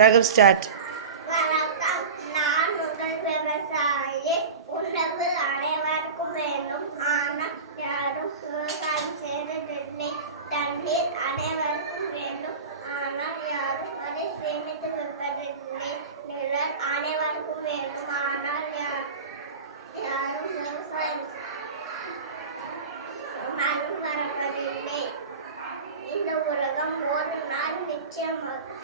ரகம் ஸ்டார்ட். வணக்கம், நான் உங்கள் விவசாயி. உணவு அனைவருக்கும் வேண்டும், ஆனால் யாரும் விவசாயம் செய்வதில்லை. தண்ணீர் அனைவருக்கும் வேண்டும், ஆனால் யாரும் அதை சேமித்து வைப்பதில்லை. நிழல் அனைவருக்கும் வேண்டும், ஆனால் யாரும் விவசாயம் மரம் வளர்ப்பதில்லை. இந்த உலகம் ஒரு நாள் நிச்சயமாக